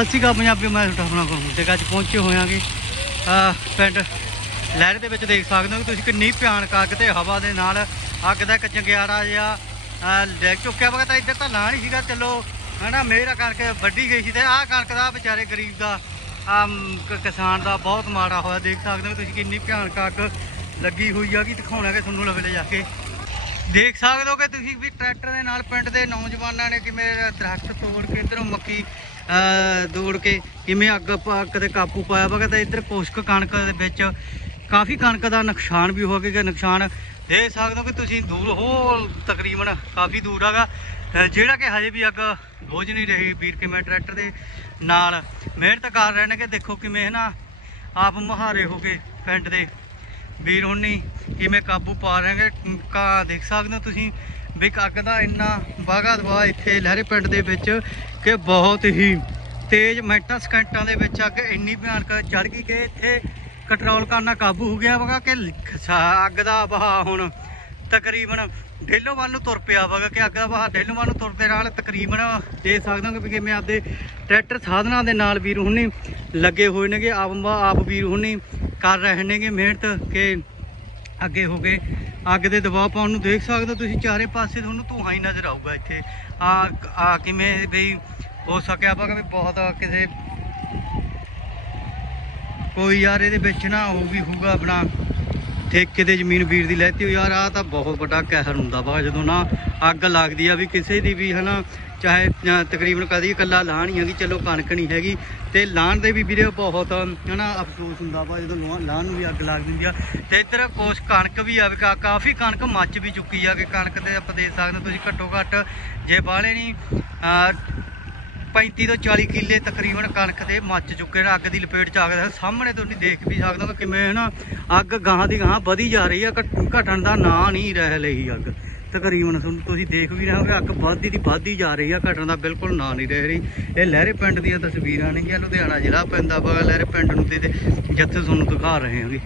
ਅਸੀਂ ਕਾ ਪੰਜਾਬੀ, ਮੈਂ ਤੁਹਾਡਾ ਆਪਣਾ ਕੋਲ ਤੇ ਅੱਜ ਪਹੁੰਚੇ ਹੋਇਆਂਗੇ, ਆ, ਪਿੰਡ ਲਹਿਰ ਦੇ ਵਿੱਚ ਦੇਖ ਸਕਦੇ ਹੋ ਕਿ ਤੁਸੀਂ ਕਿੰਨੀ ਭਿਆਨਕ ਅੱਗ ਤੇ ਹਵਾ ਦੇ ਨਾਲ ਅੱਗ ਦਾ ਇੱਕ ਚੰਗਿਆੜਾ ਜਿਹਾ ਲੈ ਚੁੱਕਿਆ ਵਾ। ਤਾਂ ਇੱਧਰ ਤਾਂ ਲਾ ਨਹੀਂ ਸੀਗਾ, ਚਲੋ, ਹਨਾ, ਮੇਰਾ ਕਰਕੇ ਵੱਡੀ ਗਈ ਸੀ ਤੇ ਆਹ ਕਣਕ ਦਾ ਵਿਚਾਰੇ ਗਰੀਬ ਦਾ ਕਿਸਾਨ ਦਾ ਬਹੁਤ ਮਾੜਾ ਹੋਇਆ। ਦੇਖ ਸਕਦੇ ਹੋ ਤੁਸੀਂ ਕਿੰਨੀ ਭਿਆਨਕ ਅੱਗ ਲੱਗੀ ਹੋਈ ਆ। ਕਿ ਦਿਖਾਉਣਾਗੇ ਤੁਹਾਨੂੰ ਲਵੇ ਲੈ ਜਾ ਕੇ। ਦੇਖ ਸਕਦੇ ਹੋ ਕਿ ਤੁਸੀਂ ਵੀ ਟਰੈਕਟਰ ਦੇ ਨਾਲ ਪਿੰਡ ਦੇ ਨੌਜਵਾਨਾਂ ਨੇ ਕਿਵੇਂ ਦਰਖਤ ਤੋੜ ਕੇ ਇਧਰੋਂ ਮੱਕੀ ਦੌੜ ਕੇ ਕਿਵੇਂ ਅੱਗ ਪਾ ਅੱਗ ਕਾਬੂ ਪਾਇਆ ਵਾ ਤੇ ਇੱਧਰ ਕੁਸ਼ਕ ਕਣਕ ਦੇ ਵਿੱਚ ਕਾਫੀ ਕਣਕ ਦਾ ਨੁਕਸਾਨ ਵੀ ਹੋ ਗਿਆ ਨੁਕਸਾਨ ਦੇਖ ਸਕਦੇ ਹੋ ਕਿ ਤੁਸੀਂ ਦੂਰ ਹੋ ਤਕਰੀਬਨ ਕਾਫੀ ਦੂਰ ਹੈਗਾ। ਅਹ, ਜਿਹੜਾ ਕਿ ਹਜੇ ਵੀ ਅੱਗ ਬੋਝ ਨਹੀਂ ਰਹੀ ਵੀਰ ਕਿਵੇਂ ਟਰੈਕਟਰ ਦੇ ਨਾਲ ਮਿਹਨਤ ਕਰ ਰਹੇ ਨੇ ਕਿ ਦੇਖੋ ਕਿਵੇਂ ਹੈ ਨਾ ਆਪ ਮੁਹਾਰੇ ਹੋ ਕੇ ਪਿੰਡ ਦੇ ਵੀਰ ਹੁਣੀ ਕਿਵੇਂ ਕਾਬੂ ਪਾ ਰਹੇ ਨੇ ਕਾ ਦੇਖ ਸਕਦੇ ਹੋ ਤੁਸੀਂ ਵੀ ਅੱਗ ਦਾ ਇੰਨਾ ਬਾਗਾ ਦਵਾ ਇੱਥੇ ਲਹਿਰੇ ਪਿੰਡ ਦੇ ਵਿੱਚ ਕਿ ਬਹੁਤ ਹੀ ਤੇਜ਼ ਮਿੰਟਾਂ, ਸਕਿੰਟਾਂ ਦੇ ਵਿੱਚ ਅੱਗ ਇੰਨੀ ਭਿਆਨਕ ਚੜ ਗਈ ਕਿ ਇੱਥੇ ਕੰਟਰੋਲ ਕਰਨਾ ਕਾਬੂ ਹੋ ਗਿਆ ਵਗਾ ਕਿ ਅੱਗ ਦਾ ਵਹਾ ਹੁਣ ਤਕਰੀਬਨ ਢੇਲੋਂ ਵੱਲ ਨੂੰ ਤੁਰ ਪਿਆ ਵਗਾ ਕਿ ਅੱਗ ਦਾ ਵਹਾ ਢੇਲੋਂ ਵੱਲ ਨੂੰ ਤੁਰਦੇ ਨਾਲ ਤਕਰੀਬਨ ਦੇਖ ਸਕਦਾ ਕਿ ਕਿਵੇਂ ਆਪਦੇ ਟਰੈਕਟਰ ਸਾਧਨਾਂ ਦੇ ਨਾਲ ਵੀਰ ਹੁਣੀ ਲੱਗੇ ਹੋਏ ਨੇਗੇ, ਆਪ ਆਪ ਵੀਰ ਹੁਣੀ ਕਰ ਰਹੇ ਨੇਗੇ, ਮਿਹਨਤ ਕਿ ਅੱਗੇ ਹੋ ਗਏ। ਅੱਗ ਦੇ ਦਬਾਅ ਪਾਉਣ ਨੂੰ ਦੇਖ ਸਕਦੇ ਹੋ ਤੁਸੀਂ, ਚਾਰੇ ਪਾਸੇ ਤੁਹਾਨੂੰ ਧੂਆਂ ਹੀ ਨਜ਼ਰ ਆਊਗਾ ਇੱਥੇ। ਆ ਆ ਕਿਵੇਂ ਬਈ ਹੋ ਸਕਿਆ ਵਾ ਕਿ ਵੀ ਬਹੁਤ ਕਿਸੇ ਕੋਈ ਯਾਰ ਇਹਦੇ ਵਿੱਚ ਨਾ ਉਹ ਵੀ ਹੋਊਗਾ ਆਪਣਾ। ਠੇਕੇ ਤੇ ਜ਼ਮੀਨ ਵੀਰ ਦੀ ਲੈਤੀ ਹੋ ਯਾਰ ਆ ਤਾਂ ਬਹੁਤ ਵੱਡਾ ਕਹਿਰ ਹੁੰਦਾ ਵਾ, ਜਦੋਂ ਨਾ ਅੱਗ ਲੱਗਦੀ ਆ ਵੀ ਕਿਸੇ ਦੀ ਵੀ ਹਨਾ, ਚਾਹੇ ਤਕਰੀਬਨ ਕਦੀ ਇਕੱਲਾ ਲਾਣ ਹੀ ਹੈਗੀ, ਚਲੋ ਕਣਕ ਨਹੀਂ ਹੈਗੀ, ਤੇ ਲਾਣ ਦੇ ਵੀ ਵੀਰੇ ਬਹੁਤ, ਹਨਾ, ਅਫਸੋਸ ਹੁੰਦਾ ਵਾ, ਜਦੋਂ ਲਾਹ- ਨੂੰ ਵੀ ਅੱਗ ਲੱਗ ਜਾਂਦੀ ਆ। ਤੇ ਇੱਧਰ ਕੁਛ ਕਣਕ ਵੀ ਆ, ਵੀ ਕਾ- ਕਾਫੀ ਕਣਕ ਮੱਚ ਵੀ ਚੁੱਕੀ ਆ ਕਿ ਕਣਕ ਤੇ ਆਪਾਂ ਦੇਖ ਸਕਦੇ ਹੋ ਤੁਸੀਂ ਘੱਟੋ ਘੱਟ ਜੇ ਬਾਹਲੇ ਨਹੀਂ 35 ਤੋਂ 40 ਕਿੱਲੇ ਤਕਰੀਬਨ ਕਣਕ ਦੇ ਮੱਚ ਚੁੱਕੇ ਨੇ। ਅੱਗ ਦੀ ਲਪੇਟ ਚ ਆ ਗਏ ਸਾਹਮਣੇ ਤੁਸੀਂ ਦੇਖ ਵੀ ਸਕਦੇ ਹੋ ਕਿ ਕਿਵੇਂ ਨਾ ਅੱਗ ਗਾਹਾਂ ਦੀ ਗਾਂ ਵਧੀ ਜਾ ਰਹੀ ਆ, ਘਟ- ਘਟਣ ਦਾ ਨਾਂ ਨਹੀਂ ਰਹਿ ਲਈ ਅੱਗ। ਤਕਰੀਬਨ ਤੁਹਾਨੂੰ ਤੁਸੀਂ ਦੇਖ ਵੀ ਰਹੇ ਹੋ ਅੱਗ ਵੱਧਦੀ ਦੀ ਵੱਧਦੀ ਜਾ ਰਹੀ ਆ, ਘਟਣ ਦਾ ਬਿਲਕੁਲ ਨਾਂ ਨਹੀਂ ਰਹਿ ਰਹੀ। ਇਹ ਲਹਿਰੇ ਪਿੰਡ ਦੀਆਂ ਤਸਵੀਰਾਂ ਨੇ ਕਿ ਲੁਧਿਆਣਾ ਜ਼ਿਲ੍ਹਾ ਪੈਂਦਾ ਵਾ। ਲਹਿਰੇ ਪਿੰਡ ਨੂੰ ਤੇ ਤੇ ਜਿੱਥੇ ਤੁਹਾਨੂੰ ਦਿਖਾ ਰਹੇ ਹਾਂਗੇ